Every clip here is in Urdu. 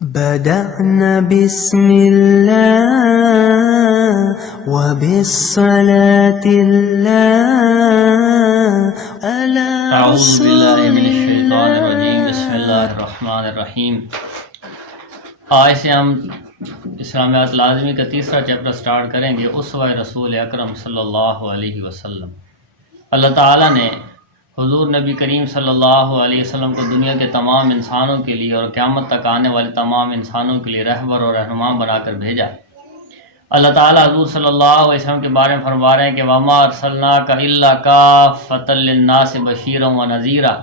بدأنا بسم الله وبالصلاة الله على اعوذ باللہ من رسول الشیطان الرجیم، الله. بسم اللہ الرحمن الرحیم۔ آج سے ہم اسلامیات لازمی کا تیسرا چیپٹر سٹارٹ کریں گے، اسوہ رسول اکرم صلی اللہ علیہ وسلم۔ اللہ تعالیٰ نے حضور نبی کریم صلی اللہ علیہ وسلم کو دنیا کے تمام انسانوں کے لیے اور قیامت تک آنے والے تمام انسانوں کے لیے رہبر اور رہنما بنا کر بھیجا۔ اللہ تعالیٰ حضور صلی اللہ علیہ وسلم کے بارے میں فرما رہے ہیں کہ وَمَا أَرْسَلْنَاكَ إِلَّا كَافَّةً لِلنَّاسِ بَشِيرًا وَنَذِيرًا،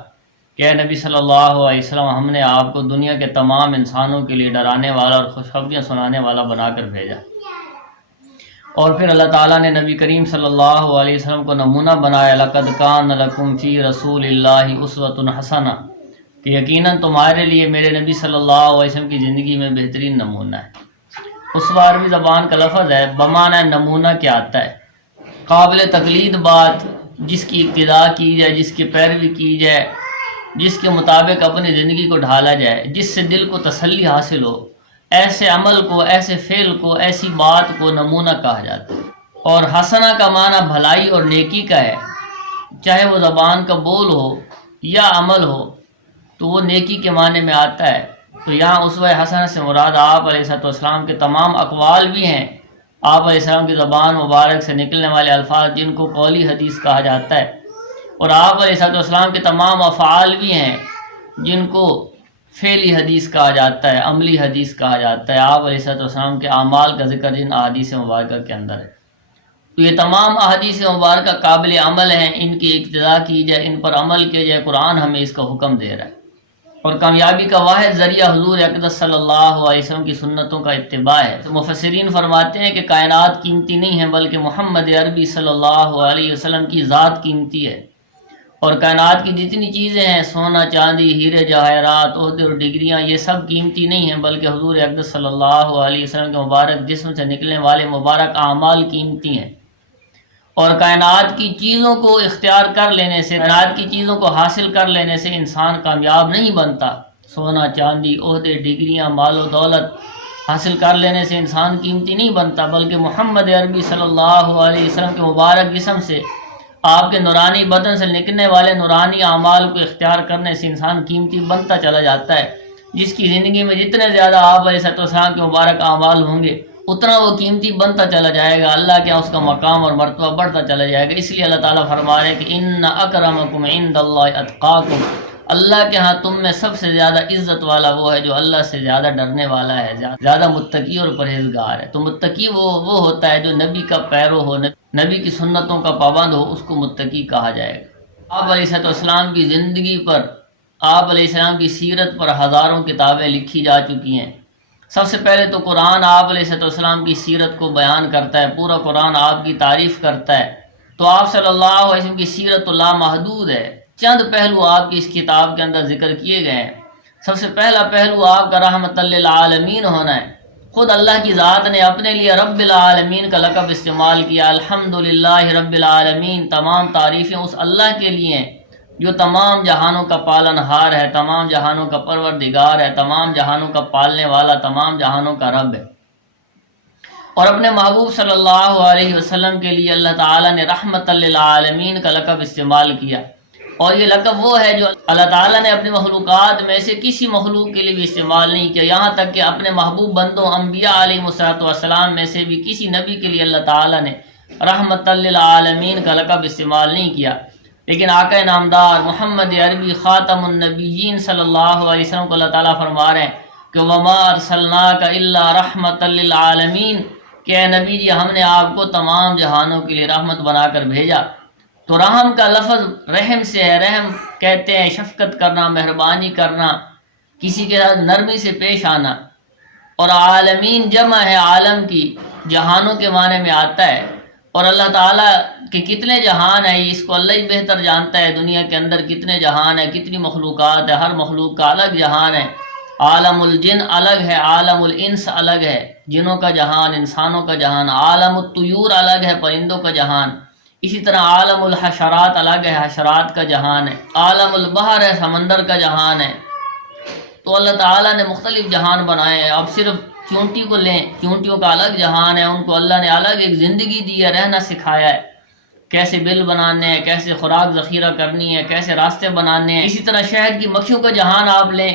کہ اے نبی صلی اللہ علیہ وسلم، ہم نے آپ کو دنیا کے تمام انسانوں کے لیے ڈرانے والا اور خوشخبریاں سنانے والا بنا کر بھیجا۔ اور پھر اللہ تعالیٰ نے نبی کریم صلی اللہ علیہ وسلم کو نمونہ بنایا، لَقَدْ كَانَ لَكُمْ فِي رَسُولِ اللَّهِ أُسْوَةٌ حَسَنَةٌ، کہ یقیناً تمہارے لیے میرے نبی صلی اللہ علیہ وسلم کی زندگی میں بہترین نمونہ ہے۔ اسوہ عربی زبان کا لفظ ہے، بمعنی نمونہ کیا آتا ہے، قابل تقلید بات، جس کی اقتداء کی جائے، جس کی پیروی کی جائے، جس کے مطابق اپنی زندگی کو ڈھالا جائے، جس سے دل کو تسلی حاصل ہو، ایسے عمل کو، ایسے فعل کو، ایسی بات کو نمونہ کہا جاتا ہے۔ اور حسنہ کا معنی بھلائی اور نیکی کا ہے، چاہے وہ زبان کا بول ہو یا عمل ہو تو وہ نیکی کے معنی میں آتا ہے۔ تو یہاں اسوہ حسنہ سے مراد آپ علیہ السلام کے تمام اقوال بھی ہیں، آپ علیہ السلام کی زبان مبارک سے نکلنے والے الفاظ جن کو قولی حدیث کہا جاتا ہے، اور آپ علیہ السلام کے تمام افعال بھی ہیں جن کو فعلی حدیث کہا جاتا ہے، عملی حدیث کہا جاتا ہے۔ آپ علیہ السلام کے اعمال کا ذکر جن احادیث مبارکہ کے اندر ہے، تو یہ تمام احادیث مبارکہ قابل عمل ہیں، ان کی اقتداء کی جائے، ان پر عمل کیا جائے، قرآن ہمیں اس کا حکم دے رہا ہے۔ اور کامیابی کا واحد ذریعہ حضور اقدس صلی اللہ علیہ وسلم کی سنتوں کا اتباع ہے۔ تو مفسرین فرماتے ہیں کہ کائنات قیمتی نہیں ہے، بلکہ محمد عربی صلی اللہ علیہ وسلم کی ذات قیمتی ہے۔ اور کائنات کی جتنی چیزیں ہیں، سونا چاندی، ہیرے جواہرات، عہدے اور ڈگریاں، یہ سب قیمتی نہیں ہیں، بلکہ حضور اقدس صلی اللہ علیہ وسلم کے مبارک جسم سے نکلنے والے مبارک اعمال قیمتی ہیں۔ اور کائنات کی چیزوں کو اختیار کر لینے سے، کائنات کی چیزوں کو حاصل کر لینے سے انسان کامیاب نہیں بنتا۔ سونا چاندی، عہدے، ڈگریاں، مال و دولت حاصل کر لینے سے انسان قیمتی نہیں بنتا، بلکہ محمد عربی صلی اللہ علیہ وسلم کے مبارک جسم سے، آپ کے نورانی بدن سے نکلنے والے نورانی اعمال کو اختیار کرنے سے انسان قیمتی بنتا چلا جاتا ہے۔ جس کی زندگی میں جتنے زیادہ آپ علیہ السلام کے مبارک اعمال ہوں گے، اتنا وہ قیمتی بنتا چلا جائے گا، اللہ کے اس کا مقام اور مرتبہ بڑھتا چلا جائے گا۔ اس لیے اللہ تعالیٰ فرما رہے ہیں کہ ان اکرمکم عند اللہ اتقاکم، اللہ کے ہاں تم میں سب سے زیادہ عزت والا وہ ہے جو اللہ سے زیادہ ڈرنے والا ہے، زیادہ متقی اور پرہیزگار ہے۔ تو متقی وہ ہوتا ہے جو نبی کا پیرو ہو، نبی کی سنتوں کا پابند ہو، اس کو متقی کہا جائے گا۔ آپ علیہ السلام کی زندگی پر، آپ علیہ السلام کی سیرت پر ہزاروں کتابیں لکھی جا چکی ہیں۔ سب سے پہلے تو قرآن آپ علیہ السلام کی سیرت کو بیان کرتا ہے، پورا قرآن آپ کی تعریف کرتا ہے۔ تو آپ صلی اللہ علیہ وسلم کی سیرت تو لامحدود ہے، چند پہلو آپ کی اس کتاب کے اندر ذکر کیے گئے ہیں۔ سب سے پہلا پہلو آپ کا رحمت للعالمین ہونا ہے۔ خود اللہ کی ذات نے اپنے لیے رب العالمین کا لقب استعمال کیا، الحمدللہ رب العالمین، تمام تعریفیں اس اللہ کے لیے ہیں جو تمام جہانوں کا پالن ہار ہے، تمام جہانوں کا پروردگار ہے، تمام جہانوں کا پالنے والا، تمام جہانوں کا رب ہے۔ اور اپنے محبوب صلی اللہ علیہ وسلم کے لیے اللہ تعالیٰ نے رحمت للعالمین کا لقب استعمال کیا، اور یہ لقب وہ ہے جو اللہ تعالیٰ نے اپنی مخلوقات میں سے کسی مخلوق کے لیے بھی استعمال نہیں کیا، یہاں تک کہ اپنے محبوب بندوں انبیاء علیہ السلام میں سے بھی کسی نبی کے لیے اللہ تعالیٰ نے رحمت للعالمین کا لقب استعمال نہیں کیا۔ لیکن آقا نامدار محمد عربی خاتم النبیین صلی اللہ علیہ وسلم کو اللہ تعالیٰ فرما رہے ہیں کہ وَمَا أَرْسَلْنَاكَ إِلَّا رَحْمَةً لِلْعَالَمِينَ، کہ اے نبی جی ہم نے آپ کو تمام جہانوں کے لیے رحمت بنا کر بھیجا۔ تو رحم کا لفظ رحم سے ہے، رحم کہتے ہیں شفقت کرنا، مہربانی کرنا، کسی کے ساتھ نرمی سے پیش آنا۔ اور عالمین جمع ہے عالم کی، جہانوں کے معنی میں آتا ہے۔ اور اللہ تعالیٰ کے کتنے جہان ہیں اس کو اللہ ہی بہتر جانتا ہے، دنیا کے اندر کتنے جہان ہیں، کتنی مخلوقات ہیں، ہر مخلوق کا الگ جہان ہے۔ عالم الجن الگ ہے، عالم الانس الگ ہے، جنوں کا جہان، انسانوں کا جہان۔ عالم الطیور الگ ہے، پرندوں کا جہان۔ اسی طرح عالم الحشرات الگ ہے، حشرات کا جہان ہے۔ عالم البحر ہے، سمندر کا جہان ہے۔ تو اللہ تعالیٰ نے مختلف جہان بنائے ہیں. اب صرف چونٹی کو لیں، چونٹیوں کا الگ جہان ہے، ان کو اللہ نے الگ ایک زندگی دی ہے، رہنا سکھایا ہے، کیسے بل بنانے ہیں، کیسے خوراک ذخیرہ کرنی ہے، کیسے راستے بنانے ہیں. اسی طرح شہد کی مکھیوں کا جہان آپ لیں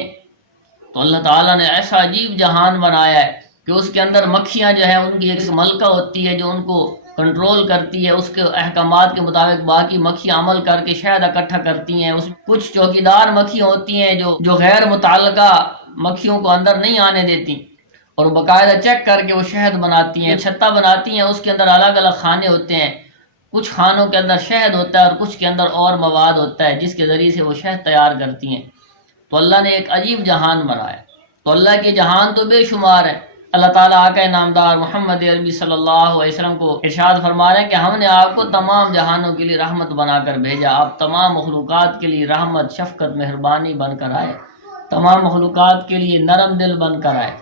تو اللہ تعالیٰ نے ایسا عجیب جہان بنایا ہے کہ اس کے اندر مکھیاں جو ہیں ان کی ایک ملکہ ہوتی ہے جو ان کو کنٹرول کرتی ہے، اس کے احکامات کے مطابق باقی مکھیاں عمل کر کے شہد اکٹھا کرتی ہیں. کچھ چوکیدار مکھیاں ہوتی ہیں جو غیر متعلقہ مکھیوں کو اندر نہیں آنے دیتی اور باقاعدہ چیک کر کے وہ شہد بناتی ہیں، چھتا بناتی ہیں. اس کے اندر الگ الگ خانے ہوتے ہیں، کچھ خانوں کے اندر شہد ہوتا ہے اور کچھ کے اندر اور مواد ہوتا ہے جس کے ذریعے سے وہ شہد تیار کرتی ہیں. تو اللہ نے ایک عجیب جہان بنایا. تو اللہ کے جہان تو بے شمار ہے. اللہ تعالیٰ آقا نامدار محمد عربی صلی اللہ علیہ وسلم کو ارشاد فرما رہے ہیں کہ ہم نے آپ کو تمام جہانوں کے لیے رحمت بنا کر بھیجا. آپ تمام مخلوقات کے لیے رحمت، شفقت، مہربانی بن کر آئے، تمام مخلوقات کے لیے نرم دل بن کر آئے.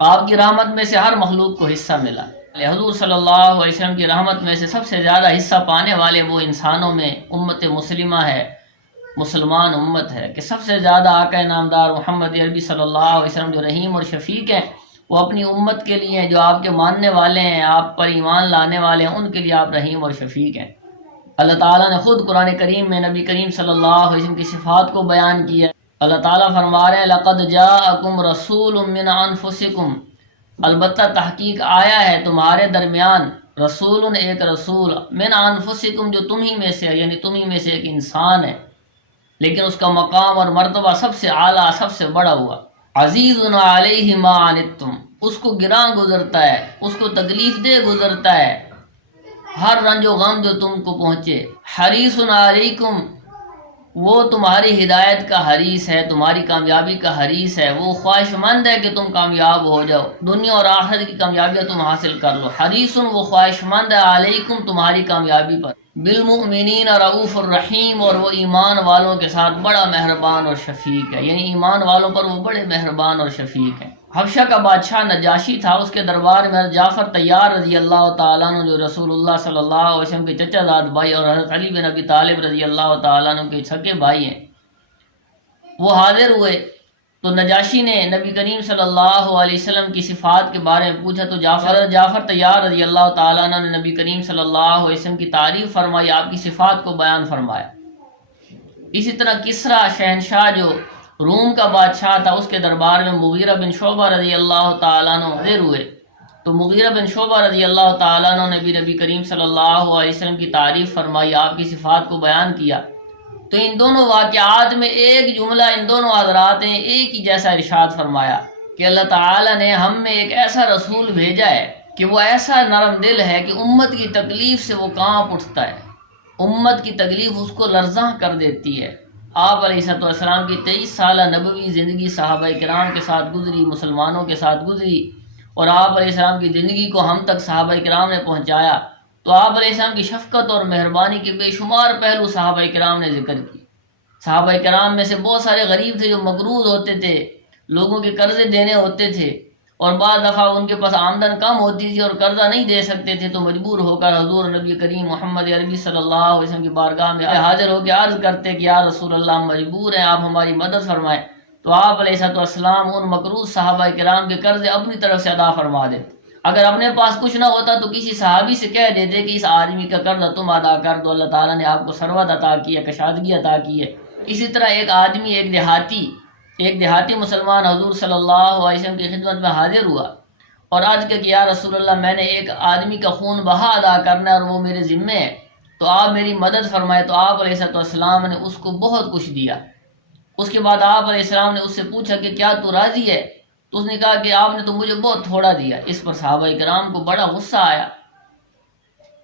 آپ کی رحمت میں سے ہر مخلوق کو حصہ ملا. حضور صلی اللہ علیہ وسلم کی رحمت میں سے سب سے زیادہ حصہ پانے والے وہ انسانوں میں امت مسلمہ ہے، مسلمان امت ہے، کہ سب سے زیادہ آقا نامدار محمد عربی صلی اللہ علیہ وسلم جو رحیم اور شفیق ہیں وہ اپنی امت کے لیے ہیں، جو آپ کے ماننے والے ہیں، آپ پر ایمان لانے والے ہیں، ان کے لیے آپ رحیم اور شفیق ہیں. اللہ تعالیٰ نے خود قرآن کریم میں نبی کریم صلی اللہ علیہ وسلم کی صفات کو بیان کیا ہے. اللہ تعالیٰ فرما رہے ہیں لَقَدْ جَاءَكُمْ رَسُولٌ مِّنْ أَنفُسِكُمْ، البتہ تحقیق آیا ہے تمہارے درمیان رسول، ایک رسول، من انفسکم، جو تمہیں میں سے ہے، یعنی تمہیں میں سے ایک انسان ہے لیکن اس کا مقام اور مرتبہ سب سے اعلیٰ، سب سے بڑا ہوا. عزیز علیہ ما عنتم، اس کو گراں گزرتا ہے، اس کو تکلیف دہ گزرتا ہے ہر رنج و غم جو تم کو پہنچے. حریص علیکم، وہ تمہاری ہدایت کا حریص ہے، تمہاری کامیابی کا حریص ہے، وہ خواہش مند ہے کہ تم کامیاب ہو جاؤ، دنیا اور آخرت کی کامیابیاں تم حاصل کر لو. حریص، وہ خواہش مند ہے، علیکم، تمہاری کامیابی پر. بالمؤمنین رؤوف الرحیم، اور وہ ایمان والوں کے ساتھ بڑا مہربان اور شفیق ہے، یعنی ایمان والوں پر وہ بڑے مہربان اور شفیق ہیں. حبشہ کا بادشاہ نجاشی تھا، اس کے دربار میں جعفر طیار رضی اللہ تعالیٰ عنہ جو رسول اللہ صلی اللہ علیہ وسلم کے چچا زاد بھائی اور حضرت علی بن ابی طالب رضی اللہ تعالیٰ عنہ کے سگے بھائی ہیں، وہ حاضر ہوئے. تو نجاشی نے نبی کریم صلی اللہ علیہ وسلم کی صفات کے بارے میں پوچھا تو جعفر طیار رضی اللہ تعالیٰ عنہ نے نبی کریم صلی اللہ علیہ وسلم کی تعریف فرمائی، آپ کی صفات کو بیان فرمایا. اسی طرح کسرا شہنشاہ جو روم کا بادشاہ تھا، اس کے دربار میں مغیرہ بن شعبہ رضی اللہ تعالیٰ عنہ حاضر ہوئے. تو مغیرہ بن شعبہ رضی اللہ تعالیٰ عنہ نے بھی نبی کریم صلی اللہ علیہ وسلم کی تعریف فرمائی، آپ کی صفات کو بیان کیا. تو ان دونوں واقعات میں ایک جملہ ان دونوں حضرات نے ایک ہی جیسا ارشاد فرمایا کہ اللہ تعالیٰ نے ہم میں ایک ایسا رسول بھیجا ہے کہ وہ ایسا نرم دل ہے کہ امت کی تکلیف سے وہ کانپ اٹھتا ہے، امت کی تکلیف اس کو لرزاں کر دیتی ہے. آپ علیہ السلام کی 23 سالہ نبوی زندگی صحابہ کرام کے ساتھ گزری، مسلمانوں کے ساتھ گزری، اور آپ علیہ السلام کی زندگی کو ہم تک صحابہ کرام نے پہنچایا. تو آپ علیہ السلام کی شفقت اور مہربانی کے بے شمار پہلو صحابہ کرام نے ذکر کی. صحابہ کرام میں سے بہت سارے غریب تھے جو مقروض ہوتے تھے، لوگوں کے قرضے دینے ہوتے تھے، اور بعض دفعہ ان کے پاس آمدن کم ہوتی تھی اور قرضہ نہیں دے سکتے تھے، تو مجبور ہو کر حضور نبی کریم محمد عربی صلی اللہ علیہ وسلم کی بارگاہ میں حاضر ہو کے عرض کرتے کہ یا رسول اللہ ہم مجبور ہیں، آپ ہماری مدد فرمائیں. تو آپ علیہ السلام ان مقروض صحابہ کرام کے قرضے اپنی طرف سے ادا فرما دیتے. اگر اپنے پاس کچھ نہ ہوتا تو کسی صحابی سے کہہ دیتے کہ اس آدمی کا قرض تم ادا کر دو، اللہ تعالیٰ نے آپ کو ثروت عطا کی ہے، کشادگی عطا کی ہے. اسی طرح ایک آدمی، ایک دیہاتی مسلمان حضور صلی اللہ علیہ وسلم کی خدمت میں حاضر ہوا اور عرض کیا کہ یا رسول اللہ میں نے ایک آدمی کا خون بہا ادا کرنا ہے اور وہ میرے ذمے ہے، تو آپ میری مدد فرمائے. تو آپ علیہ السلام نے اس کو بہت کچھ دیا. اس کے بعد آپ علیہ السلام نے اس سے پوچھا کہ کیا تو راضی ہے؟ تو اس نے کہا کہ آپ نے تو مجھے بہت تھوڑا دیا. اس پر صحابہ کرام کو بڑا غصہ آیا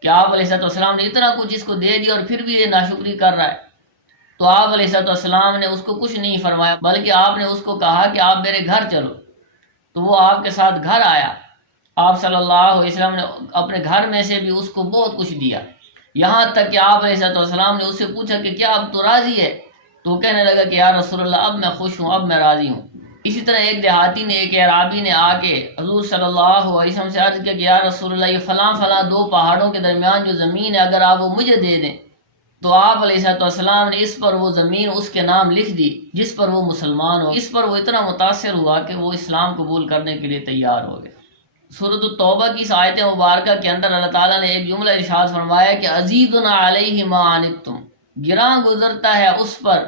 کہ آپ علیہ السلام نے اتنا کچھ اس کو دے دیا اور پھر بھی یہ ناشکری کر رہا ہے. تو آپ علیہ السلام نے اس کو کچھ نہیں فرمایا، بلکہ آپ نے اس کو کہا کہ آپ میرے گھر چلو. تو وہ آپ کے ساتھ گھر آیا. آپ صلی اللہ علیہ وسلم نے اپنے گھر میں سے بھی اس کو بہت کچھ دیا، یہاں تک کہ آپ علیہ السلام نے اس سے پوچھا کہ کیا اب تو راضی ہے؟ تو وہ کہنے لگا کہ یا رسول اللہ اب میں خوش ہوں، اب میں راضی ہوں. اسی طرح ایک دیہاتی نے، ایک اعرابی نے آ کے حضور صلی اللہ علیہ وسلم سے عرض کیا کہ یا رسول اللہ یہ فلاں 2 پہاڑوں کے درمیان جو زمین ہے اگر آپ وہ مجھے دے دیں تو آپ علیہ السلام نے اس پر وہ زمین اس کے نام لکھ دی جس پر وہ مسلمان ہو. اس پر وہ اتنا متاثر ہوا کہ وہ اسلام قبول کرنے کے لیے تیار ہو گئے. سورۃ التوبہ کی اس آیت مبارکہ کے اندر اللہ تعالیٰ نے ایک جملہ ارشاد فرمایا کہ عزیزنا علیہ ما عنتم، گراں گزرتا ہے اس پر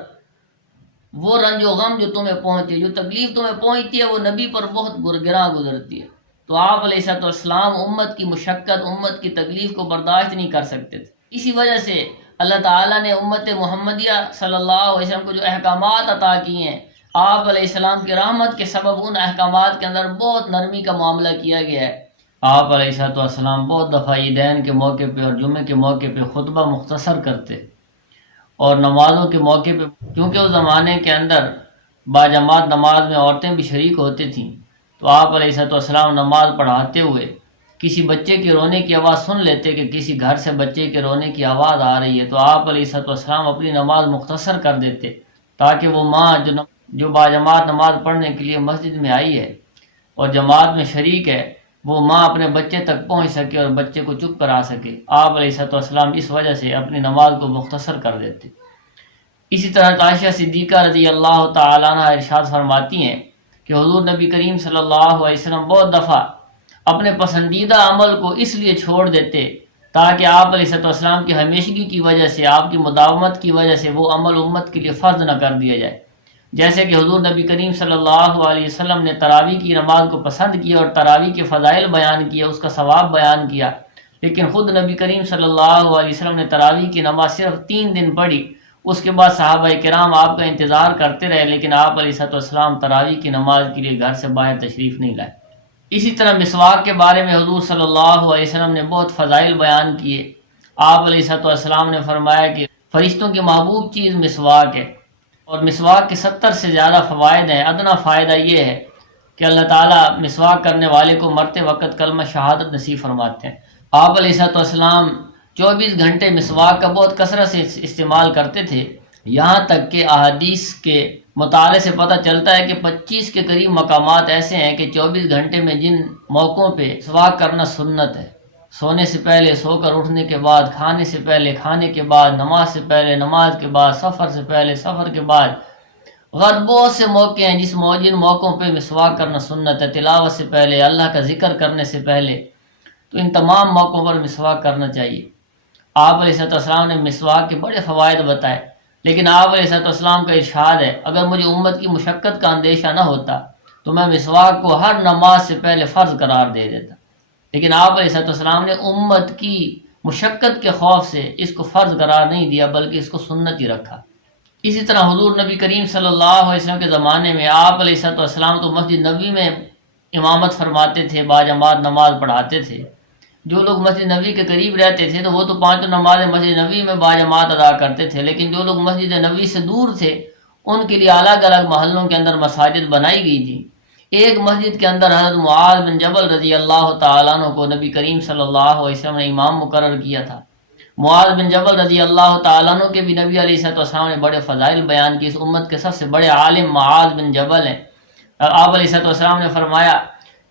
وہ رنج و غم جو تمہیں پہنچتی ہے، جو تکلیف تمہیں پہنچتی ہے وہ نبی پر بہت گراں گزرتی ہے. تو آپ علیہ السلام امت کی مشقت، امت کی تکلیف کو برداشت نہیں کر سکتے تھے. اسی وجہ سے اللہ تعالیٰ نے امت محمدیہ صلی اللہ علیہ وسلم کو جو احکامات عطا کیے ہیں، آپ علیہ السلام کی رحمت کے سبب ان احکامات کے اندر بہت نرمی کا معاملہ کیا گیا ہے. آپ علیہ السلام بہت دفعہ عیدین کے موقع پہ اور جمعے کے موقع پہ خطبہ مختصر کرتے، اور نمازوں کے موقع پہ کیونکہ اس زمانے کے اندر باجماعت نماز میں عورتیں بھی شریک ہوتی تھیں، تو آپ علیہ السلام نماز پڑھاتے ہوئے کسی بچے کے رونے کی آواز سن لیتے کہ کسی گھر سے بچے کے رونے کی آواز آ رہی ہے، تو آپ علیہ السلام اپنی نماز مختصر کر دیتے تاکہ وہ ماں جو باجماعت نماز پڑھنے کے لیے مسجد میں آئی ہے اور جماعت میں شریک ہے، وہ ماں اپنے بچے تک پہنچ سکے اور بچے کو چپ کرا سکے. آپ علیہ السلام اس وجہ سے اپنی نماز کو مختصر کر دیتے. اسی طرح عائشہ صدیقہ رضی اللہ تعالیٰ عنہ ارشاد فرماتی ہیں کہ حضور نبی کریم صلی اللہ علیہ وسلم بہت دفعہ اپنے پسندیدہ عمل کو اس لیے چھوڑ دیتے تاکہ آپ علیہ السلام کی ہمیشگی کی وجہ سے، آپ کی مداومت کی وجہ سے وہ عمل امت کے لیے فرض نہ کر دیا جائے. جیسے کہ حضور نبی کریم صلی اللہ علیہ وسلم نے تراویح کی نماز کو پسند کیا اور تراویح کے فضائل بیان کیا، اس کا ثواب بیان کیا، لیکن خود نبی کریم صلی اللہ علیہ وسلم نے تراویح کی نماز صرف 3 دن پڑھی. اس کے بعد صحابہ کرام آپ کا انتظار کرتے رہے، لیکن آپ علیہ السلام تراویح کی نماز کے لیے گھر سے باہر تشریف نہیں لائے. اسی طرح مسواک کے بارے میں حضور صلی اللہ علیہ وسلم نے بہت فضائل بیان کیے. آپ علیہ السلام نے فرمایا کہ فرشتوں کی محبوب چیز مسواک ہے، اور مسواک کے 70 سے زیادہ فوائد ہیں. ادنا فائدہ یہ ہے کہ اللہ تعالیٰ مسواک کرنے والے کو مرتے وقت کلمہ شہادت نصیب فرماتے ہیں. آپ علیہ السلام 24 گھنٹے مسواک کا بہت کثرت سے استعمال کرتے تھے، یہاں تک کہ احادیث کے مطالعے سے پتہ چلتا ہے کہ 25 کے قریب مقامات ایسے ہیں کہ 24 گھنٹے میں جن موقعوں پہ مسواک کرنا سنت ہے، سونے سے پہلے، سو کر اٹھنے کے بعد، کھانے سے پہلے، کھانے کے بعد، نماز سے پہلے، نماز کے بعد، سفر سے پہلے، سفر کے بعد، بہت سے موقع ہیں جن موقعوں پہ مسواک کرنا سنت ہے. تلاوت سے پہلے، اللہ کا ذکر کرنے سے پہلے، تو ان تمام موقعوں پر مسواک کرنا چاہیے. آپ علیہ السلام نے مسواک کے بڑے فوائد بتائے، لیکن آپ علیہ السلام کا ارشاد ہے اگر مجھے امت کی مشقت کا اندیشہ نہ ہوتا تو میں مسواک کو ہر نماز سے پہلے فرض قرار دے دیتا، لیکن آپ علیہ السلام نے امت کی مشقت کے خوف سے اس کو فرض قرار نہیں دیا بلکہ اس کو سنت ہی رکھا. اسی طرح حضور نبی کریم صلی اللہ علیہ وسلم کے زمانے میں آپ علیہ السلام تو مسجد نبوی میں امامت فرماتے تھے، باجماعت نماز پڑھاتے تھے. جو لوگ مسجد نبوی کے قریب رہتے تھے تو وہ تو 5 نمازیں مسجد نبوی میں باجماعت ادا کرتے تھے، لیکن جو لوگ مسجد نبوی سے دور تھے ان کے لیے الگ الگ محلوں کے اندر مساجد بنائی گئی تھی. ایک مسجد کے اندر حضرت معاذ بن جبل رضی اللہ تعالیٰ عنہ کو نبی کریم صلی اللہ علیہ وسلم نے امام مقرر کیا تھا. معاذ بن جبل رضی اللہ تعالیٰ عنہ کے بھی نبی علیہ السلام نے بڑے فضائل بیان کی. اس امت کے سب سے بڑے عالم معاذ بن جبل ہیں. آپ علیہ السلام نے فرمایا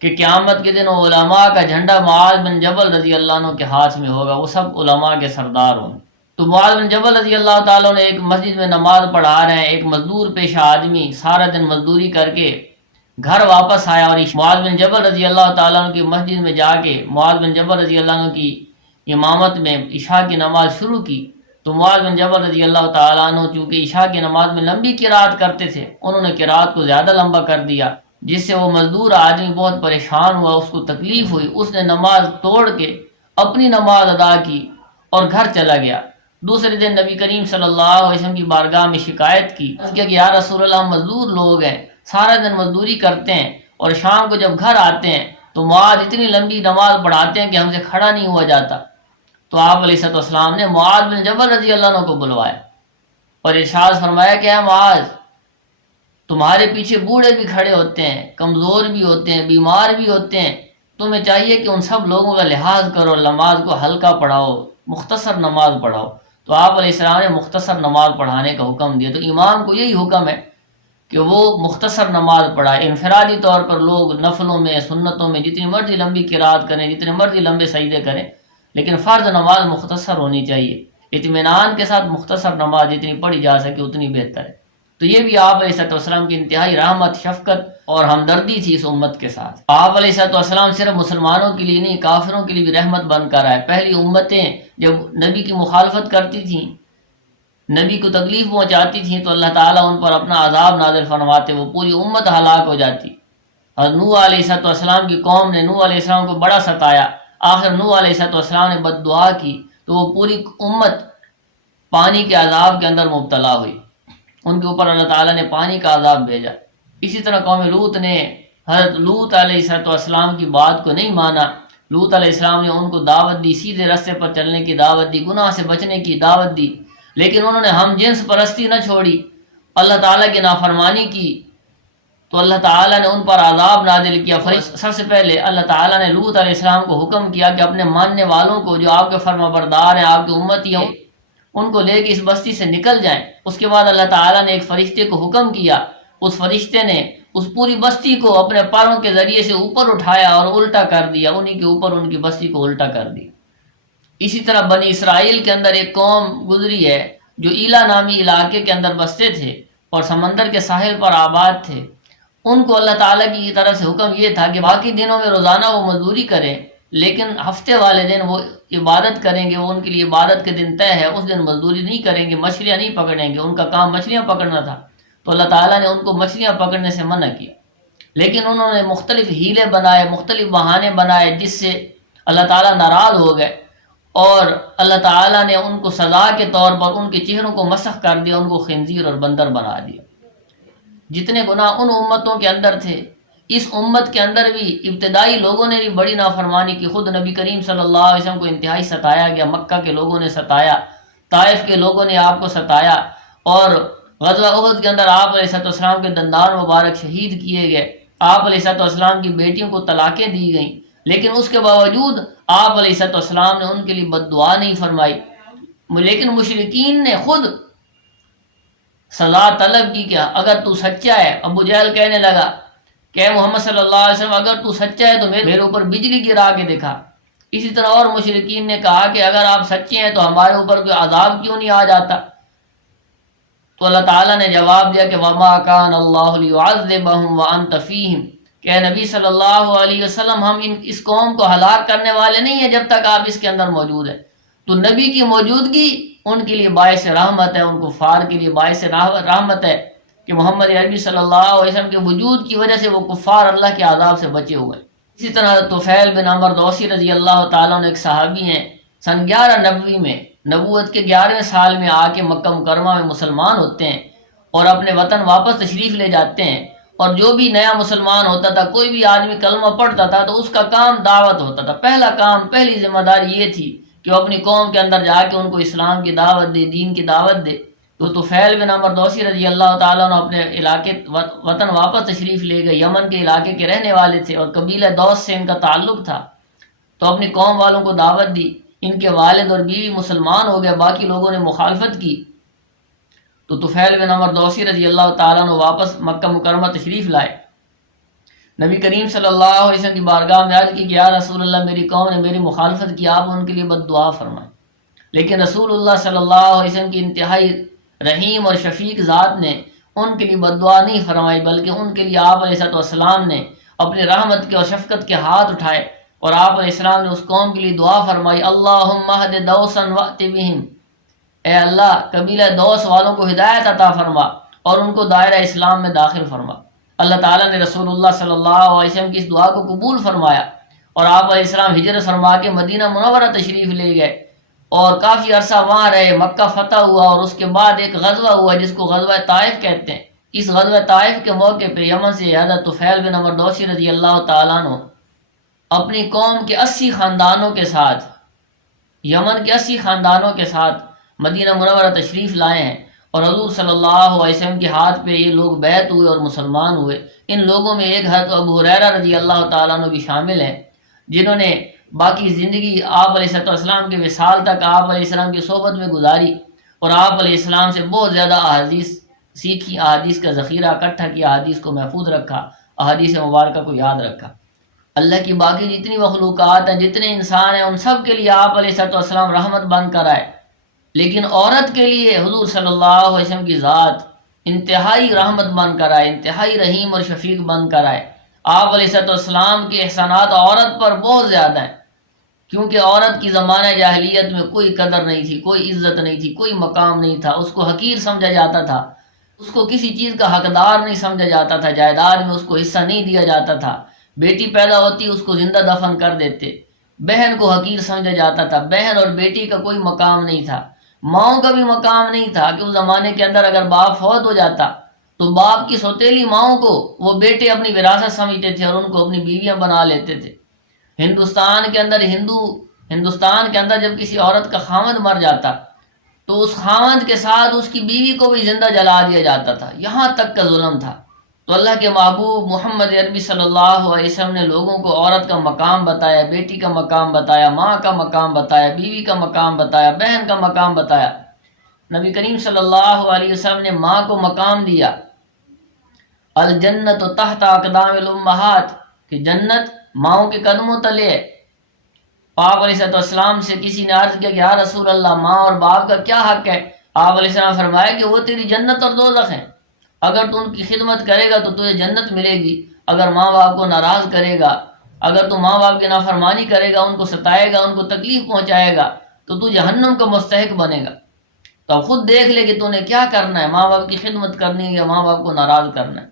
کہ قیامت کے دن علماء کا جھنڈا معاذ بن جبل رضی اللہ عنہ کے ہاتھ میں ہوگا، وہ سب علماء کے سردار ہوں. تو معاذ بن جبل رضی اللہ تعالیٰ نے ایک مسجد میں نماز پڑھا رہے ہیں، ایک مزدور پیشہ آدمی سارا دن مزدوری کر کے گھر واپس آیا اور معاذ بن جبل رضی اللہ تعالیٰ عنہ کی مسجد میں جا کے معاذ بن جبل رضی اللہ عنہ کی امامت میں عشاء کی نماز شروع کی. تو معاذ بن جبل رضی اللہ تعالیٰ عنہ چونکہ عشاء کی نماز میں لمبی قرات کرتے تھے، انہوں نے قرات کو زیادہ لمبا کر دیا جس سے وہ مزدور آدمی بہت پریشان ہوا، اس کو تکلیف ہوئی. اس نے نماز توڑ کے اپنی نماز ادا کی اور گھر چلا گیا. دوسرے دن نبی کریم صلی اللہ علیہ وسلم کی بارگاہ میں شکایت کی کہ یا رسول اللہ مزدور لوگ ہیں، سارا دن مزدوری کرتے ہیں اور شام کو جب گھر آتے ہیں تو معاذ اتنی لمبی نماز پڑھاتے ہیں کہ ہم سے کھڑا نہیں ہوا جاتا. تو آپ علیہ السلام نے معاذ بن جبل رضی اللہ عنہ کو بلوایا اور ارشاد فرمایا کہ اے معاذ، تمہارے پیچھے بوڑھے بھی کھڑے ہوتے ہیں، کمزور بھی ہوتے ہیں، بیمار بھی ہوتے ہیں، تمہیں چاہیے کہ ان سب لوگوں کا لحاظ کرو، نماز کو ہلکا پڑھاؤ، مختصر نماز پڑھاؤ. تو آپ علیہ السلام نے مختصر نماز پڑھانے کا حکم دیا. تو امام کو یہی حکم ہے کہ وہ مختصر نماز پڑھائے. انفرادی طور پر لوگ نفلوں میں، سنتوں میں جتنی مرضی لمبی قرات کریں، جتنے مرضی لمبے سجدے کریں، لیکن فرض نماز مختصر ہونی چاہیے. اطمینان کے ساتھ مختصر نماز جتنی پڑھی جا سکے اتنی بہتر ہے۔ تو یہ بھی آپ علیہ السلام کی انتہائی رحمت، شفقت اور ہمدردی تھی اس امت کے ساتھ۔ آپ علیہ السلام صرف مسلمانوں کے لیے نہیں، کافروں کے لیے بھی رحمت بن کر آئے۔ پہلی امتیں جب نبی کی مخالفت کرتی تھیں، نبی کو تکلیف پہنچاتی تھیں، تو اللہ تعالیٰ ان پر اپنا عذاب نازل فرماتے، وہ پوری امت ہلاک ہو جاتی۔ اور نوح علیہ السلام کی قوم نے نوح علیہ السلام کو بڑا ستایا، آخر نوح علیہ السلام نے بد دعا کی تو وہ پوری امت پانی کے عذاب کے اندر مبتلا ہوئی، ان کے اوپر اللہ تعالیٰ نے پانی کا عذاب بھیجا۔ اسی طرح قوم لوط نے حضرت لوط علیہ السلام کی بات کو نہیں مانا۔ لوط علیہ السلام نے ان کو دعوت دی، سیدھے راستے پر چلنے کی دعوت دی، گناہ سے بچنے کی دعوت دی، لیکن انہوں نے ہم جنس پرستی نہ چھوڑی، اللہ تعالیٰ کی نافرمانی کی، تو اللہ تعالیٰ نے ان پر عذاب نازل کیا۔ سب سے پہلے اللہ تعالیٰ نے لوط علیہ السلام کو حکم کیا کہ اپنے ماننے والوں کو جو آپ کے فرمانبردار ہیں، آپ کے امتی ہیں، ان کو لے کے اس بستی سے نکل جائیں۔ اس کے بعد اللہ تعالیٰ نے ایک فرشتے کو حکم کیا، اس فرشتے نے اس پوری بستی کو اپنے پروں کے ذریعے سے اوپر اٹھایا اور الٹا کر دیا، انہی کے اوپر ان کی بستی کو الٹا کر دیا۔ اسی طرح بنی اسرائیل کے اندر ایک قوم گزری ہے جو ایلا نامی علاقے کے اندر بستے تھے اور سمندر کے ساحل پر آباد تھے۔ ان کو اللہ تعالیٰ کی طرف سے حکم یہ تھا کہ باقی دنوں میں روزانہ وہ مزدوری کریں، لیکن ہفتے والے دن وہ عبادت کریں گے، وہ ان کے لیے عبادت کے دن طے ہے، اس دن مزدوری نہیں کریں گے، مچھلیاں نہیں پکڑیں گے، ان کا کام مچھلیاں پکڑنا تھا، تو اللہ تعالیٰ نے ان کو مچھلیاں پکڑنے سے منع کیا۔ لیکن انہوں نے مختلف ہیلے بنائے، مختلف بہانے بنائے، جس سے اللہ تعالیٰ ناراض ہو گئے، اور اللہ تعالیٰ نے ان کو سزا کے طور پر ان کے چہروں کو مسخ کر دیا، ان کو خنزیر اور بندر بنا دیا۔ جتنے گناہ ان امتوں کے اندر تھے، اس امت کے اندر بھی ابتدائی لوگوں نے بھی بڑی نافرمانی کی۔ خود نبی کریم صلی اللہ علیہ وسلم کو انتہائی ستایا گیا، مکہ کے لوگوں نے ستایا، طائف کے لوگوں نے آپ کو ستایا، اور غزوہ احد کے اندر آپ علیہ السلام کے دندان مبارک شہید کیے گئے، آپ علیہ السلام کی بیٹیوں کو طلاقیں دی گئیں، لیکن اس کے باوجود آپ علیہ السلام نے ان کے لیے بد دعا نہیں فرمائی۔ لیکن مشرکین نے خود سزا طلب کی کہ اگر تو سچا ہے، ابو جہل کہنے لگا کہ محمد صلی اللہ علیہ وسلم اگر تو سچا ہے تو میرے اوپر بجلی گرا کے دکھا۔ اسی طرح اور مشرکین نے کہا کہ اگر آپ سچے ہیں تو ہمارے اوپر کوئی عذاب کیوں نہیں آ جاتا؟ تو اللہ تعالیٰ نے جواب دیا کہ وَمَا كَانَ اللَّهُ لِيُعَذِّبَهُمْ وَأَنْتَ فِيهِمْ، کہ نبی صلی اللہ علیہ وسلم ہم اس قوم کو ہلاک کرنے والے نہیں ہیں جب تک آپ اس کے اندر موجود ہیں۔ تو نبی کی موجودگی ان کے لیے باعث رحمت ہے، ان کفار کے لیے باعث رحمت ہے کہ محمد عربی صلی اللہ علیہ وسلم کے وجود کی وجہ سے وہ کفار اللہ کے عذاب سے بچے ہوئے۔ اسی طرح طفیل بن عمر دوسی رضی اللہ تعالیٰ عنہ ایک صحابی ہیں، سن 1190 میں نبوت کے 11ویں سال میں آ کے مکہ مکرمہ میں مسلمان ہوتے ہیں اور اپنے وطن واپس تشریف لے جاتے ہیں۔ اور جو بھی نیا مسلمان ہوتا تھا، کوئی بھی آدمی کلمہ پڑھتا تھا تو اس کا کام دعوت ہوتا تھا۔ پہلا کام، پہلی ذمہ داری یہ تھی کہ وہ اپنی قوم کے اندر جا کے ان کو اسلام کی دعوت دے، دین کی دعوت دے۔ تو طفیل بن عمر دوسی رضی اللہ تعالیٰ عنہ اپنے علاقے وطن واپس تشریف لے گئے، یمن کے علاقے کے رہنے والے تھے اور قبیلہ دوس سے ان کا تعلق تھا، تو اپنی قوم والوں کو دعوت دی۔ ان کے والد اور بیوی مسلمان ہو گئے، باقی لوگوں نے مخالفت کی، تو طفیل بن عمر دوسی رضی اللہ تعالیٰ عنہ واپس مکہ مکرمہ تشریف لائے۔ نبی کریم صلی اللہ علیہ وسلم کی بارگاہ میں عرض کی کہ یا رسول اللہ، میری قوم نے میری مخالفت کی، آپ ان کے لیے بد دعا فرمائیں۔ لیکن رسول اللہ صلی اللہ علیہ وسلم کی انتہائی رحیم اور شفیق ذات نے ان کے لیے بد دعا نہیں فرمائی، بلکہ ان کے لیے آپ علیہ السلام نے اپنی رحمت کے اور شفقت کے ہاتھ اٹھائے اور آپ علیہ السلام نے اس قوم کے لیے دعا فرمائی، اللہم اہد دوسا وأت بہم، اے اللہ قبیلہ دوس والوں کو ہدایت عطا فرما اور ان کو دائرہ اسلام میں داخل فرما۔ اللہ تعالیٰ نے رسول اللہ صلی اللہ علیہ وسلم کی اس دعا کو قبول فرمایا اور آپ علیہ السلام ہجرت فرما کے مدینہ منورہ تشریف لے گئے اور کافی عرصہ وہاں رہے۔ مکہ فتح ہوا اور اس کے بعد ایک غزوہ ہوا جس کو غزوہ طائف کہتے ہیں۔ اس غزوہ طائف کے موقع پہ یمن سے حضرت طفیل بن عمر دوسی رضی اللہ تعالیٰ عنہ اپنی قوم کے 80 خاندانوں کے ساتھ، یمن کے 80 خاندانوں کے ساتھ مدینہ منورہ تشریف لائے ہیں، اور حضور صلی اللہ علیہ وسلم کے ہاتھ پہ یہ لوگ بیعت ہوئے اور مسلمان ہوئے۔ ان لوگوں میں ایک حضرت ابو ہریرہ رضی اللہ تعالیٰ عنہ بھی شامل ہیں، جنہوں نے باقی زندگی آپ علیہ السلام کے وصال تک آپ علیہ السلام کی صحبت میں گزاری اور آپ علیہ السلام سے بہت زیادہ احادیث سیکھی، احادیث کا ذخیرہ اکٹھا کیا، احادیث کو محفوظ رکھا، احادیث مبارکہ کو یاد رکھا۔ اللہ کی باقی جتنی مخلوقات ہیں، جتنے انسان ہیں، ان سب کے لیے آپ علیہ السلام رحمت بن کر آئے، لیکن عورت کے لیے حضور صلی اللہ علیہ وسلم کی ذات انتہائی رحمت بن کر آئے، انتہائی رحیم اور شفیق بن کر آئے۔ آپ علیہ السلام کے احسانات عورت پر بہت زیادہ ہیں، کیونکہ عورت کی زمانہ جاہلیت میں کوئی قدر نہیں تھی، کوئی عزت نہیں تھی، کوئی مقام نہیں تھا، اس کو حقیر سمجھا جاتا تھا، اس کو کسی چیز کا حقدار نہیں سمجھا جاتا تھا، جائیداد میں اس کو حصہ نہیں دیا جاتا تھا، بیٹی پیدا ہوتی اس کو زندہ دفن کر دیتے، بہن کو حقیر سمجھا جاتا تھا، بہن اور بیٹی کا کوئی مقام نہیں تھا، ماؤں کا بھی مقام نہیں تھا کہ اس زمانے کے اندر اگر باپ فوت ہو جاتا تو باپ کی سوتیلی ماؤں کو وہ بیٹے اپنی وراثت سمجھتے تھے اور ان کو اپنی بیویاں بنا لیتے تھے۔ ہندوستان کے اندر جب کسی عورت کا خاوند مر جاتا تو اس خاوند کے ساتھ اس کی بیوی کو بھی زندہ جلا دیا جاتا تھا، یہاں تک کا ظلم تھا۔ تو اللہ کے محبوب محمد عربی صلی اللہ علیہ وسلم نے لوگوں کو عورت کا مقام بتایا، بیٹی کا مقام بتایا، ماں کا مقام بتایا، بیوی کا مقام بتایا، بہن کا مقام بتایا۔ نبی کریم صلی اللہ علیہ وسلم نے ماں کو مقام دیا، الجنت تحت اقدام الامہات، کہ جنت ماؤں کے قدموں تلے ہے۔ آپ علیہ السلام سے کسی نے عرض کیا کہ یا رسول اللہ، ماں اور باپ کا کیا حق ہے؟ آپ علیہ السلام فرمایا کہ وہ تیری جنت اور دوزخ ہیں، اگر تو ان کی خدمت کرے گا تو تجھے جنت ملے گی، اگر ماں باپ کو ناراض کرے گا، اگر تو ماں باپ کی نافرمانی کرے گا، ان کو ستائے گا، ان کو تکلیف پہنچائے گا تو تو جہنم کا مستحق بنے گا۔ تو اب خود دیکھ لے کہ تو نے کیا کرنا ہے، ماں باپ کی خدمت کرنی ہے یا ماں باپ کو ناراض کرنا ہے۔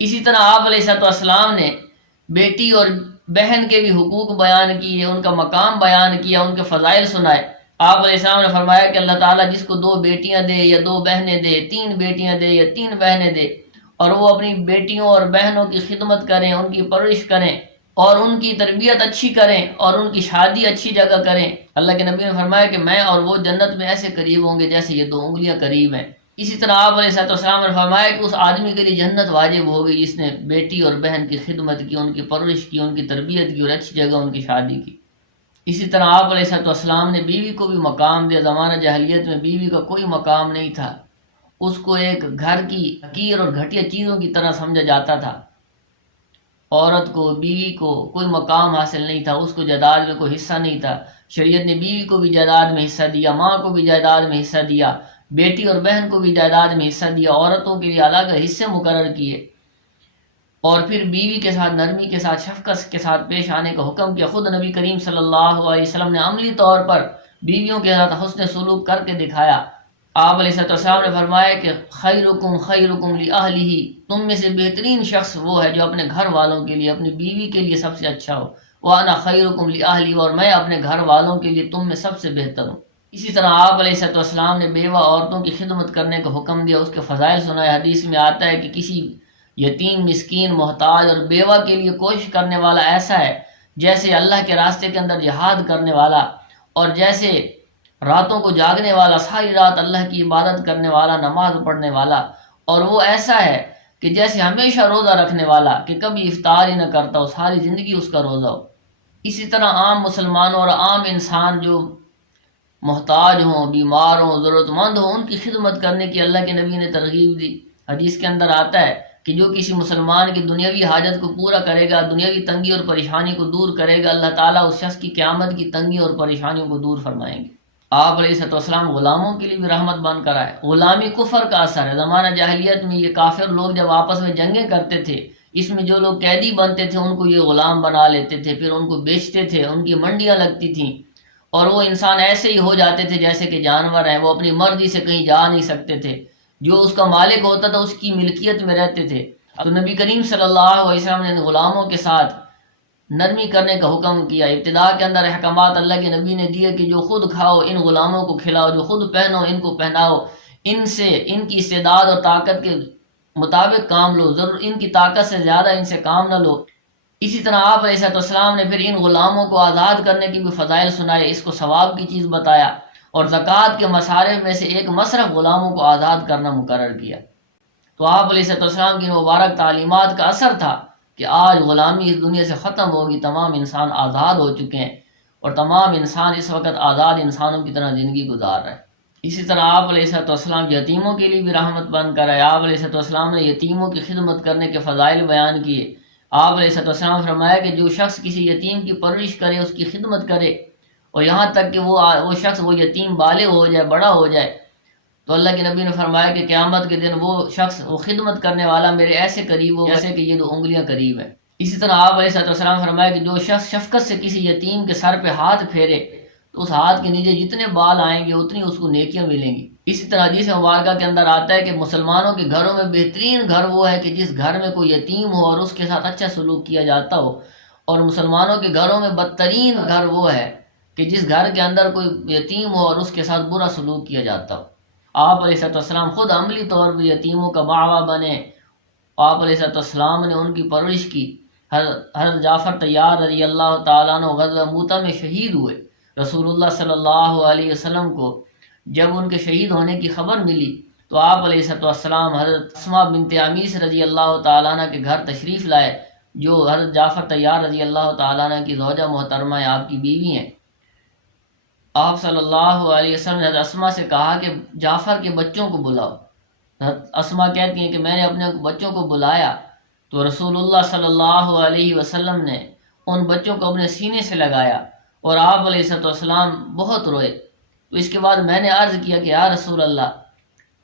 اسی طرح آپ علیہ السلام نے بیٹی اور بہن کے بھی حقوق بیان کیے، ان کا مقام بیان کیا، ان کے فضائل سنائے۔ آپ علیہ السلام نے فرمایا کہ اللہ تعالیٰ جس کو 2 بیٹیاں دے یا 2 بہنیں دے، 3 بیٹیاں دے یا 3 بہنیں دے، اور وہ اپنی بیٹیوں اور بہنوں کی خدمت کریں، ان کی پرورش کریں اور ان کی تربیت اچھی کریں اور ان کی شادی اچھی جگہ کریں، اللہ کے نبی نے فرمایا کہ میں اور وہ جنت میں ایسے قریب ہوں گے جیسے یہ 2 انگلیاں قریب ہیں۔ اسی طرح آپ علیہ السلام نے فرمایا کہ اس آدمی کے لیے جنت واجب ہوگی جس نے بیٹی اور بہن کی خدمت کی، ان کی پرورش کی، ان کی تربیت کی اور اچھی جگہ ان کی شادی کی۔ اسی طرح آپ علیہ السلام نے بیوی کو بھی مقام دیا۔ زمانہ جاہلیت میں بیوی کا کوئی مقام نہیں تھا، اس کو ایک گھر کی حقیر اور گھٹیا چیزوں کی طرح سمجھا جاتا تھا۔ عورت کو، بیوی کو کوئی مقام حاصل نہیں تھا، اس کو جائیداد میں کوئی حصہ نہیں تھا۔ شریعت نے بیوی کو بھی جائیداد میں حصہ دیا، ماں کو بھی جائیداد میں حصہ دیا، بیٹی اور بہن کو بھی جائیداد میں حصہ دیا، عورتوں کے لیے الگ حصے مقرر کیے، اور پھر بیوی کے ساتھ نرمی کے ساتھ، شفقت کے ساتھ پیش آنے کا حکم کیا۔ خود نبی کریم صلی اللہ علیہ وسلم نے عملی طور پر بیویوں کے ساتھ حسن سلوک کر کے دکھایا۔ آپ علیہ السلام نے فرمایا کہ خیرکم خیرکم لأہلہ، تم میں سے بہترین شخص وہ ہے جو اپنے گھر والوں کے لیے، اپنی بیوی کے لیے سب سے اچھا ہو، وَأَنَا خَيْرُكُمْ لِأَهْلِي، اور میں اپنے گھر والوں کے لیے تم میں سب سے بہتر ہوں۔ اسی طرح آپ علیہ السلام نے بیوہ عورتوں کی خدمت کرنے کا حکم دیا، اس کے فضائل سنائے۔ حدیث میں آتا ہے کہ کسی یتیم، مسکین، محتاج اور بیوہ کے لیے کوشش کرنے والا ایسا ہے جیسے اللہ کے راستے کے اندر جہاد کرنے والا، اور جیسے راتوں کو جاگنے والا، ساری رات اللہ کی عبادت کرنے والا، نماز پڑھنے والا، اور وہ ایسا ہے کہ جیسے ہمیشہ روزہ رکھنے والا کہ کبھی افطار ہی نہ کرتا ہو، ساری زندگی اس کا روزہ ہو۔ اسی طرح عام مسلمانوں اور عام انسان جو محتاج ہوں، بیمار ہوں، ضرورت مند ہوں، ان کی خدمت کرنے کی اللہ کے نبی نے ترغیب دی۔ حدیث کے اندر آتا ہے کہ جو کسی مسلمان کی دنیاوی حاجت کو پورا کرے گا، دنیاوی تنگی اور پریشانی کو دور کرے گا، اللہ تعالیٰ اس شخص کی قیامت کی تنگی اور پریشانیوں کو دور فرمائیں گے۔ آپ علیہ السلام غلاموں کے لیے بھی رحمت بن کر آئے۔ غلامی کفر کا اثر ہے۔ زمانہ جاہلیت میں یہ کافر لوگ جب آپس میں جنگیں کرتے تھے، اس میں جو لوگ قیدی بنتے تھے ان کو یہ غلام بنا لیتے تھے، پھر ان کو بیچتے تھے، ان کی منڈیاں لگتی تھیں، اور وہ انسان ایسے ہی ہو جاتے تھے جیسے کہ جانور ہیں، وہ اپنی مرضی سے کہیں جا نہیں سکتے تھے، جو اس کا مالک ہوتا تھا اس کی ملکیت میں رہتے تھے۔ اب نبی کریم صلی اللہ علیہ وسلم نے غلاموں کے ساتھ نرمی کرنے کا حکم کیا۔ ابتدا کے اندر احکامات اللہ کے نبی نے دیے کہ جو خود کھاؤ ان غلاموں کو کھلاؤ، جو خود پہنو ان کو پہناؤ، ان سے ان کی استعداد اور طاقت کے مطابق کام لو، ضرور ان کی طاقت سے زیادہ ان سے کام نہ لو۔ اسی طرح آپ علیہ السلام نے پھر ان غلاموں کو آزاد کرنے کی بھی فضائل سنائے، اس کو ثواب کی چیز بتایا، اور زکوٰۃ کے مصارف میں سے ایک مصرف غلاموں کو آزاد کرنا مقرر کیا۔ تو آپ علیہ السلام کی مبارک تعلیمات کا اثر تھا کہ آج غلامی اس دنیا سے ختم ہوگی، تمام انسان آزاد ہو چکے ہیں، اور تمام انسان اس وقت آزاد انسانوں کی طرح زندگی گزار رہے ہیں۔ اسی طرح آپ علیہ السلام یتیموں کے لیے بھی رحمت بن کر آئے۔ آپ علیہ السلام نے یتیموں کی خدمت کرنے کے فضائل بیان کیے۔ آپ علیہ السلام فرمایا کہ جو شخص کسی یتیم کی پرورش کرے، اس کی خدمت کرے، اور یہاں تک کہ وہ شخص وہ یتیم بالغ ہو جائے، بڑا ہو جائے، تو اللہ کے نبی نے فرمایا کہ قیامت کے دن وہ شخص، وہ خدمت کرنے والا میرے ایسے قریب ہو جیسے کہ یہ 2 انگلیاں قریب ہیں۔ اسی طرح آپ علیہ السلام فرمایا کہ جو شخص شفقت سے کسی یتیم کے سر پہ ہاتھ پھیرے تو اس ہاتھ کے نیچے جتنے بال آئیں گے اتنی اس کو نیکیاں ملیں گی۔ اسی طرح حدیث مبارکہ کے اندر آتا ہے کہ مسلمانوں کے گھروں میں بہترین گھر وہ ہے کہ جس گھر میں کوئی یتیم ہو اور اس کے ساتھ اچھا سلوک کیا جاتا ہو، اور مسلمانوں کے گھروں میں بدترین گھر وہ ہے کہ جس گھر کے اندر کوئی یتیم ہو اور اس کے ساتھ برا سلوک کیا جاتا ہو۔ آپ علیہ السلام خود عملی طور پر یتیموں کا باعث بنے۔ آپ علیہ السلام نے ان کی پرورش کی۔ حضرت جعفر طیار رضی اللہ تعالیٰ عنہ غزوہ موتہ میں شہید ہوئے۔ رسول اللہ صلی اللہ علیہ وسلم کو جب ان کے شہید ہونے کی خبر ملی تو آپ علیہ السلام حضرت اسماء بنت عمیس رضی اللہ تعالیٰ عنہ کے گھر تشریف لائے، جو حضرت جعفر طیار رضی اللہ تعالیٰ عنہ کی زوجہ محترمہ ہے، آپ کی بیوی ہیں۔ آپ صلی اللہ علیہ وسلم نے حضرت اسماء سے کہا کہ جعفر کے بچوں کو بلاؤ۔ حضرت اسماء کہتی ہیں کہ میں نے اپنے بچوں کو بلایا تو رسول اللہ صلی اللہ علیہ وسلم نے ان بچوں کو اپنے سینے سے لگایا اور آپ علیہ السلام بہت روئے۔ تو اس کے بعد میں نے عرض کیا کہ یا رسول اللہ،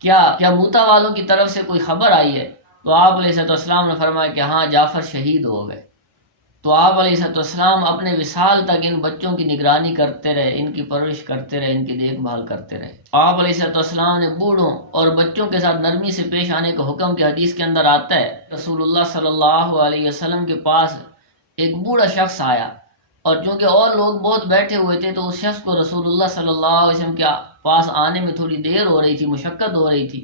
کیا موتا والوں کی طرف سے کوئی خبر آئی ہے؟ تو آپ علیہ السلام نے فرمایا کہ ہاں، جعفر شہید ہو گئے۔ تو آپ علیہ السلام اپنے وصال تک ان بچوں کی نگرانی کرتے رہے، ان کی پرورش کرتے رہے، ان کی دیکھ بھال کرتے رہے۔ آپ علیہ السلام نے بوڑھوں اور بچوں کے ساتھ نرمی سے پیش آنے کا حکم کی حدیث کے اندر آتا ہے۔ رسول اللہ صلی اللہ علیہ وسلم کے پاس ایک بوڑھا شخص آیا، اور چونکہ اور لوگ بہت بیٹھے ہوئے تھے تو اس شخص کو رسول اللہ صلی اللہ علیہ وسلم کے پاس آنے میں تھوڑی دیر ہو رہی تھی، مشقت ہو رہی تھی،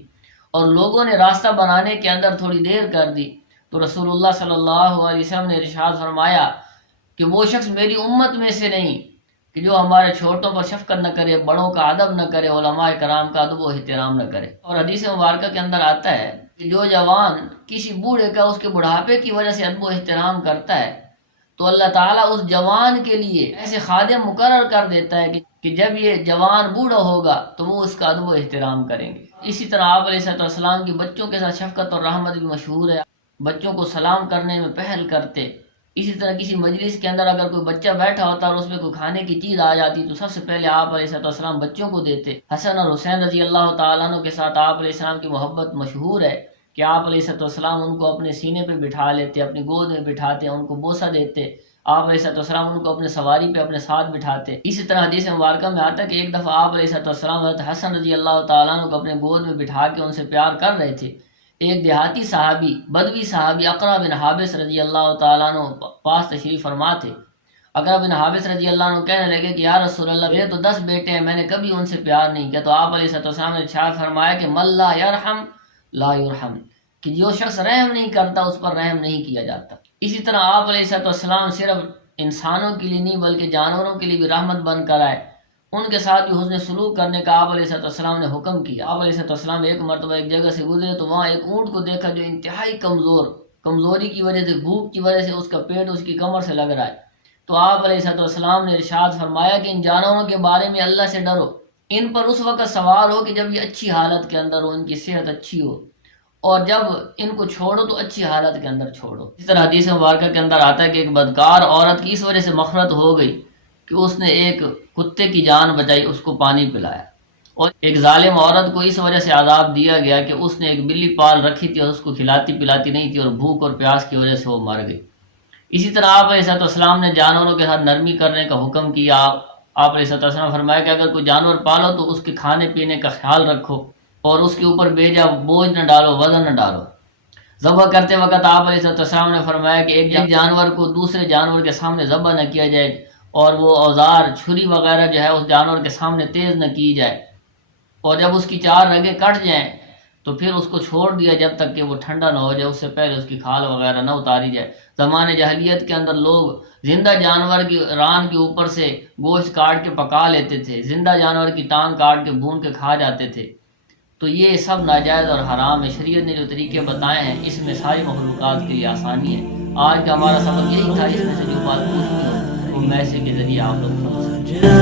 اور لوگوں نے راستہ بنانے کے اندر تھوڑی دیر کر دی۔ تو رسول اللہ صلی اللہ علیہ وسلم نے ارشاد فرمایا کہ وہ شخص میری امت میں سے نہیں کہ جو ہمارے چھوٹوں پر شفقت نہ کرے، بڑوں کا ادب نہ کرے، علماء کرام کا ادب و احترام نہ کرے۔ اور حدیث مبارکہ کے اندر آتا ہے کہ جو جوان کسی بوڑھے کا اس کے بڑھاپے کی وجہ سے ادب و احترام کرتا ہے تو اللہ تعالیٰ اس جوان کے لیے ایسے خادم مقرر کر دیتا ہے کہ جب یہ جوان بوڑھا ہوگا تو وہ اس کا ادب و احترام کریں گے۔ اسی طرح آپ علیہ السلام کی بچوں کے ساتھ شفقت اور رحمت بھی مشہور ہے، بچوں کو سلام کرنے میں پہل کرتے۔ اسی طرح کسی مجلس کے اندر اگر کوئی بچہ بیٹھا ہوتا اور اس میں کوئی کھانے کی چیز آ جاتی تو سب سے پہلے آپ علیہ السلام بچوں کو دیتے۔ حسن اور حسین رضی اللہ تعالیٰ عنہ کے ساتھ آپ علیہ السلام کی محبت مشہور ہے کہ آپ علیہ السلام ان کو اپنے سینے پہ بٹھا لیتے، اپنی گود میں بٹھاتے، ان کو بوسہ دیتے۔ آپ علیہ السلام ان کو اپنے سواری پہ اپنے ساتھ بٹھاتے۔ اسی طرح حدیث مبارکہ میں آتا ہے کہ ایک دفعہ آپ علیہ السلام حضرت حسن رضی اللہ تعالیٰ عنہ کو اپنے گود میں بٹھا کے ان سے پیار کر رہے تھے۔ ایک دیہاتی صحابی، بدوی صحابی اقرا بن حابس رضی اللہ تعالیٰ عنہ پاس تشریف فرما تھے۔ اقرا بن حابس رضی اللہ عنہ کہنے لگے کہ یا رسول اللہ، میرے تو 10 بیٹے ہیں، میں نے کبھی ان سے پیار نہیں کیا۔ تو آپ علیہ السلام نے ارشاد فرمایا کہ من لا یرحم لا یرحم، کہ جو شخص رحم نہیں کرتا اس پر رحم نہیں کیا جاتا۔ اسی طرح آپ علیہ السلام صرف انسانوں کے لیے نہیں بلکہ جانوروں کے لیے بھی رحمت بن کر آئے، ان کے ساتھ بھی حسن سلوک کرنے کا آپ علیہ السلام نے حکم کیا۔ آپ علیہ السلام ایک مرتبہ ایک جگہ سے گزرے تو وہاں ایک اونٹ کو دیکھا جو انتہائی کمزوری کی وجہ سے، بھوک کی وجہ سے اس کا پیٹ اس کی کمر سے لگ رہا ہے۔ تو آپ علیہ السلام نے ارشاد فرمایا کہ ان جانوروں کے بارے میں اللہ سے ڈرو، ان پر اس وقت سوار ہو کہ جب یہ اچھی حالت کے اندر ہو، ان کی صحت اچھی ہو، اور جب ان کو چھوڑو تو اچھی حالت کے اندر چھوڑو۔ اس طرح حدیث مبارکہ کے اندر آتا ہے کہ ایک بدکار عورت کی اس وجہ سے مغفرت ہو گئی کہ اس نے ایک کتے کی جان بچائی، اس کو پانی پلایا، اور ایک ظالم عورت کو اس وجہ سے عذاب دیا گیا کہ اس نے ایک بلی پال رکھی تھی اور اس کو کھلاتی پلاتی نہیں تھی، اور بھوک اور پیاس کی وجہ سے وہ مر گئی۔ اسی طرح آپ علیہ السلام نے جانوروں کے ساتھ نرمی کرنے کا حکم کیا۔ آپ علیہ السلام فرمایا کہ اگر کوئی جانور پالو تو اس کے کھانے پینے کا خیال رکھو اور اس کے اوپر بیجا بوجھ نہ ڈالو، وزن نہ ڈالو۔ ذبح کرتے وقت آپ علیہ السلام نے فرمایا کہ ایک جانور کو دوسرے جانور کے سامنے ذبح نہ کیا جائے، اور وہ اوزار چھری وغیرہ جو ہے اس جانور کے سامنے تیز نہ کی جائے، اور جب اس کی 4 رگیں کٹ جائیں تو پھر اس کو چھوڑ دیا جب تک کہ وہ ٹھنڈا نہ ہو جائے، اس سے پہلے اس کی کھال وغیرہ نہ اتاری جائے۔ زمانے جاہلیت کے اندر لوگ زندہ جانور کی ران کے اوپر سے گوشت کاٹ کے پکا لیتے تھے، زندہ جانور کی ٹانگ کاٹ کے بھون کے کھا جاتے تھے۔ تو یہ سب ناجائز اور حرام ہے۔ شریعت نے جو طریقے بتائے ہیں اس میں ساری مخلوقات کے لیے آسانی ہے۔ آج کا ہمارا سبق یہی تھا، اس میں سے جو بات پوچھنی ہو وہ میسج کے ذریعے آپ لوگ سمجھ سکتے ہیں۔